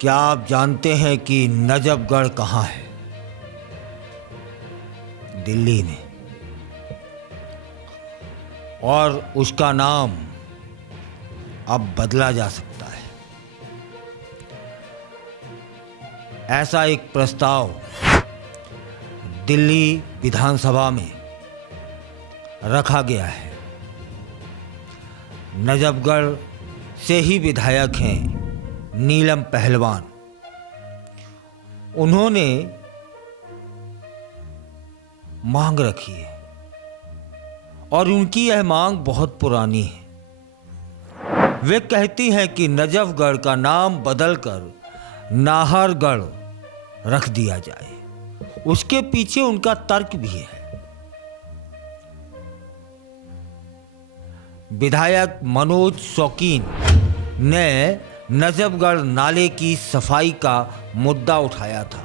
क्या आप जानते हैं कि नजफगढ़ कहाँ है? दिल्ली में। और उसका नाम अब बदला जा सकता है। ऐसा एक प्रस्ताव दिल्ली विधानसभा में रखा गया है। नजफगढ़ से ही विधायक हैं नीलम पहलवान। उन्होंने मांग रखी है और उनकी यह मांग बहुत पुरानी है। वे कहती हैं कि नजफगढ़ का नाम बदलकर नाहरगढ़ रख दिया जाए। उसके पीछे उनका तर्क भी है। विधायक मनोज शौकीन ने नजफगढ़ नाले की सफाई का मुद्दा उठाया था।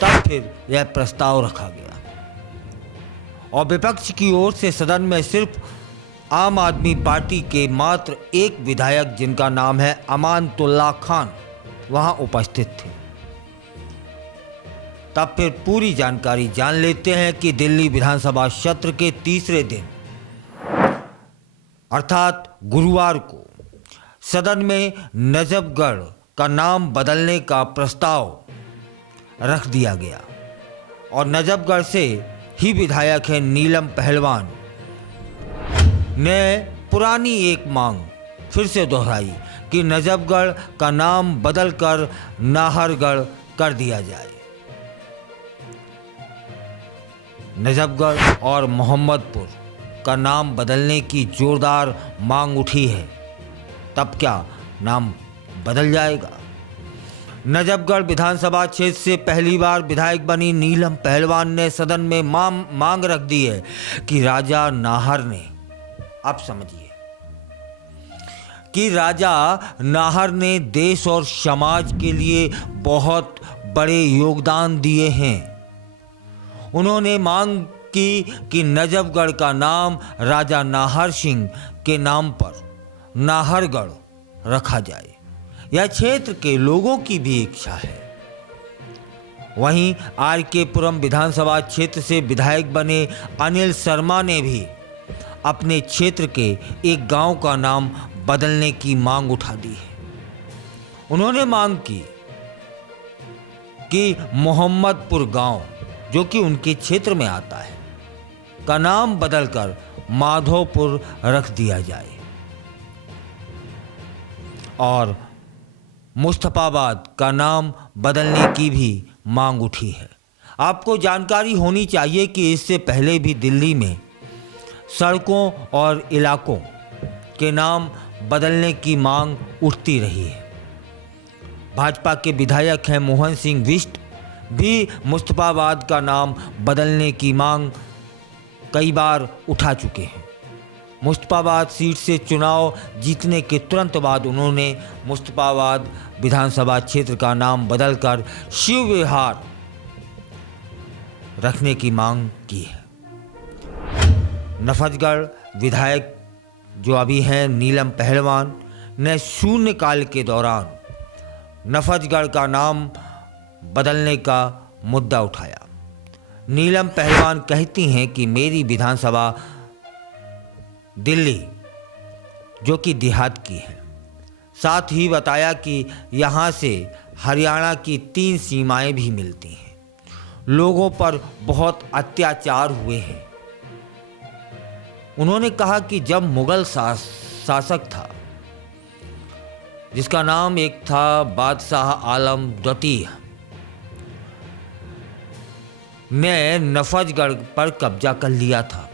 तब फिर यह प्रस्ताव रखा गया और विपक्ष की ओर से सदन में सिर्फ आम आदमी पार्टी के मात्र एक विधायक, जिनका नाम है अमानतुल्लाह खान, वहां उपस्थित थे। तब फिर पूरी जानकारी जान लेते हैं कि दिल्ली विधानसभा सत्र के तीसरे दिन अर्थात गुरुवार को सदन में नजफगढ़ का नाम बदलने का प्रस्ताव रख दिया गया और नजफगढ़ से ही विधायक है नीलम पहलवान ने पुरानी एक मांग फिर से दोहराई कि नजफगढ़ का नाम बदलकर नाहरगढ़ कर दिया जाए। नजफगढ़ और मोहम्मदपुर का नाम बदलने की जोरदार मांग उठी है। तब क्या नाम बदल जाएगा? नजफगढ़ विधानसभा क्षेत्र से पहली बार विधायक बनी नीलम पहलवान ने सदन में मांग रख दी है कि राजा नाहर ने, आप समझिए, कि राजा नाहर ने देश और समाज के लिए बहुत बड़े योगदान दिए हैं। उन्होंने मांग की कि नजफगढ़ का नाम राजा नाहर सिंह के नाम पर नाहरगढ़ रखा जाए। यह क्षेत्र के लोगों की भी इच्छा है। वहीं आर.के. पुरम विधानसभा क्षेत्र से विधायक बने अनिल शर्मा ने भी अपने क्षेत्र के एक गांव का नाम बदलने की मांग उठा दी है। उन्होंने मांग की कि मोहम्मदपुर गांव, जो कि उनके क्षेत्र में आता है, का नाम बदलकर माधोपुर रख दिया जाए और मुस्तफाबाद का नाम बदलने की भी मांग उठी है। आपको जानकारी होनी चाहिए कि इससे पहले भी दिल्ली में सड़कों और इलाकों के नाम बदलने की मांग उठती रही है। भाजपा के विधायक हैं मोहन सिंह बिष्ट भी मुस्तफाबाद का नाम बदलने की मांग कई बार उठा चुके हैं। मुस्तफाबाद सीट से चुनाव जीतने के तुरंत बाद उन्होंने मुस्तफाबाद विधानसभा क्षेत्र का नाम बदलकर शिव विहार रखने की मांग की है। नफजगढ़ विधायक जो अभी हैं नीलम पहलवान ने शून्यकाल के दौरान नफजगढ़ का नाम बदलने का मुद्दा उठाया। नीलम पहलवान कहती हैं कि मेरी विधानसभा दिल्ली, जो कि देहात की है, साथ ही बताया कि यहाँ से हरियाणा की 3 सीमाएं भी मिलती हैं। लोगों पर बहुत अत्याचार हुए हैं। उन्होंने कहा कि जब मुगल शासक था, जिसका नाम एक था बादशाह आलम द्वितीय, ने नफजगढ़ पर कब्जा कर लिया था,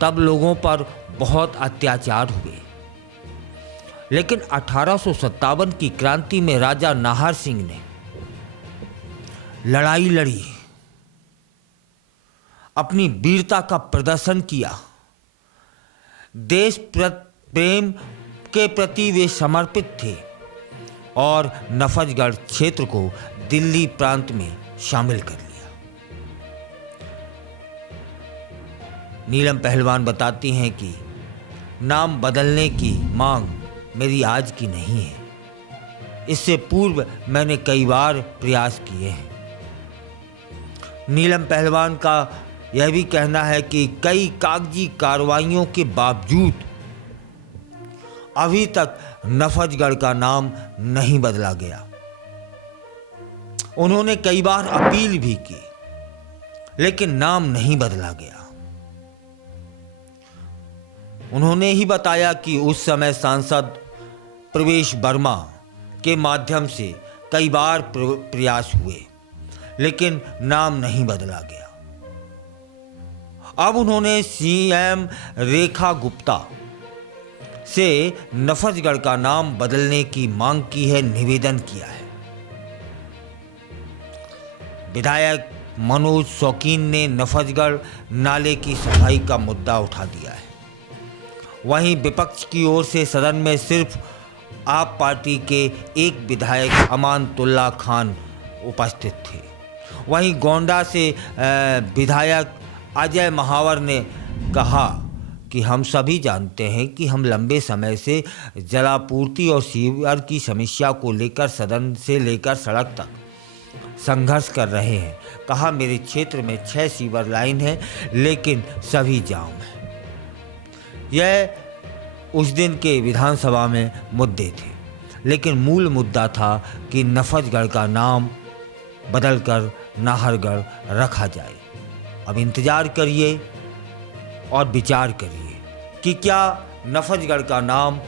तब लोगों पर बहुत अत्याचार हुए। लेकिन 1857 की क्रांति में राजा नाहर सिंह ने लड़ाई लड़ी, अपनी वीरता का प्रदर्शन किया। देश प्रेम के प्रति वे समर्पित थे और नफजगढ़ क्षेत्र को दिल्ली प्रांत में शामिल कर लिया। नीलम पहलवान बताती हैं कि नाम बदलने की मांग मेरी आज की नहीं है। इससे पूर्व मैंने कई बार प्रयास किए हैं। नीलम पहलवान का यह भी कहना है कि कई कागजी कार्रवाइयों के बावजूद अभी तक नफजगढ़ का नाम नहीं बदला गया। उन्होंने कई बार अपील भी की, लेकिन नाम नहीं बदला गया। उन्होंने ही बताया कि उस समय सांसद प्रवेश वर्मा के माध्यम से कई बार प्रयास हुए, लेकिन नाम नहीं बदला गया। अब उन्होंने सीएम रेखा गुप्ता से नफजगढ़ का नाम बदलने की मांग की है, निवेदन किया है। विधायक मनोज शौकीन ने नफजगढ़ नाले की सफाई का मुद्दा उठा दिया है। वहीं विपक्ष की ओर से सदन में सिर्फ आप पार्टी के एक विधायक अमानतुल्लाह खान उपस्थित थे। वहीं गोंडा से विधायक अजय महावर ने कहा कि हम सभी जानते हैं कि हम लंबे समय से जलापूर्ति और सीवर की समस्या को लेकर सदन से लेकर सड़क तक संघर्ष कर रहे हैं। कहा, मेरे क्षेत्र में 6 सीवर लाइन है, लेकिन सभी जाम है। यह उस दिन के विधानसभा में मुद्दे थे, लेकिन मूल मुद्दा था कि नफजगढ़ का नाम बदलकर नाहरगढ़ रखा जाए। अब इंतजार करिए और विचार करिए कि क्या नफजगढ़ का नाम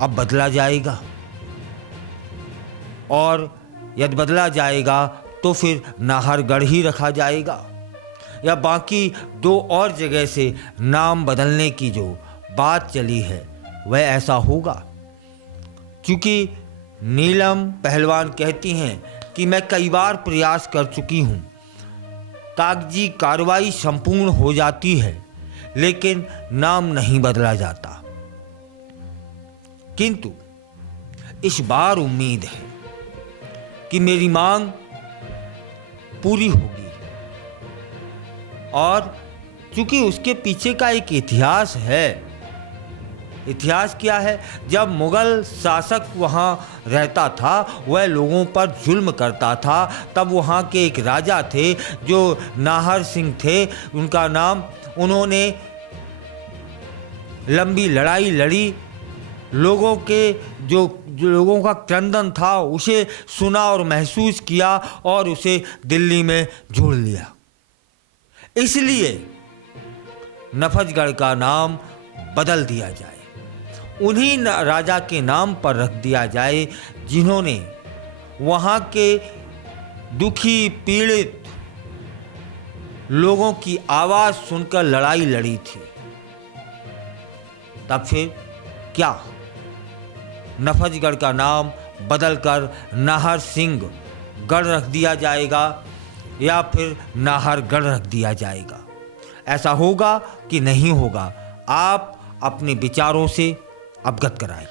अब बदला जाएगा, और यदि बदला जाएगा तो फिर नाहरगढ़ ही रखा जाएगा, या बाकी 2 और जगह से नाम बदलने की जो बात चली है वह ऐसा होगा। क्योंकि नीलम पहलवान कहती हैं कि मैं कई बार प्रयास कर चुकी हूँ, कागजी कार्रवाई संपूर्ण हो जाती है, लेकिन नाम नहीं बदला जाता। किंतु इस बार उम्मीद है कि मेरी मांग पूरी होगी, और चूंकि उसके पीछे का एक इतिहास है। इतिहास क्या है? जब मुगल शासक वहाँ रहता था, वह लोगों पर जुल्म करता था, तब वहाँ के एक राजा थे जो नाहर सिंह थे उनका नाम। उन्होंने लंबी लड़ाई लड़ी, लोगों के जो लोगों का क्रंदन था उसे सुना और महसूस किया, और उसे दिल्ली में जोड़ लिया। इसलिए नफजगढ़ का नाम बदल दिया जाए, उन्हीं राजा के नाम पर रख दिया जाए जिन्होंने वहाँ के दुखी पीड़ित लोगों की आवाज़ सुनकर लड़ाई लड़ी थी। तब फिर क्या नफजगढ़ का नाम बदलकर नाहर सिंह गढ़ रख दिया जाएगा, या फिर नाहरगढ़ रख दिया जाएगा? ऐसा होगा कि नहीं होगा, आप अपने विचारों से अवगत कराएं।